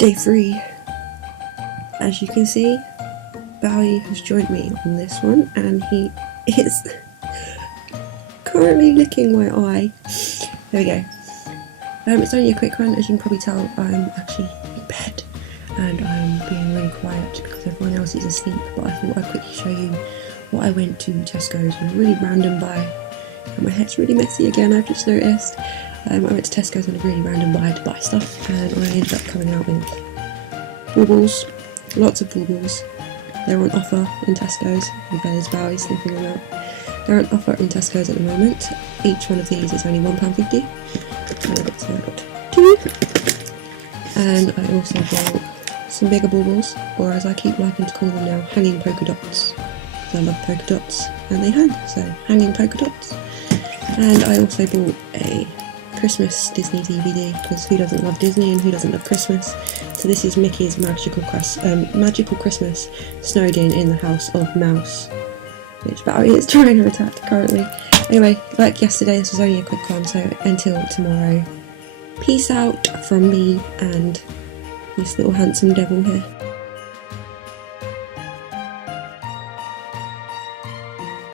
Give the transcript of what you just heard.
Day 3. As you can see, Bowie has joined me on this one, and he is currently licking my eye. There we go. It's only a quick one. As you can probably tell, I'm actually in bed and I'm being really quiet because everyone else is asleep, but I thought I'd quickly show you what I went to Tesco's on a really random buy. And my hair's really messy again, I've just noticed. I went to Tesco's on a really random buy to buy stuff, and I ended up coming out with baubles, lots of baubles. They're on offer in Tesco's, and there's Bowie sniffing them out. They're on offer in Tesco's at the moment. Each one of these is only £1.50. So I got 2. And I also bought some bigger baubles, or as I keep liking to call them now, hanging polka dots. Because I love polka dots, and they hang, so hanging polka dots. And I also bought a Christmas Disney DVD, because who doesn't love Disney and who doesn't love Christmas? So this is Mickey's Magical Christmas snowed in the House of Mouse, which Bowie is trying to attack currently. Anyway, like yesterday, this was only a quick one, so until tomorrow, peace out from me and this little handsome devil here.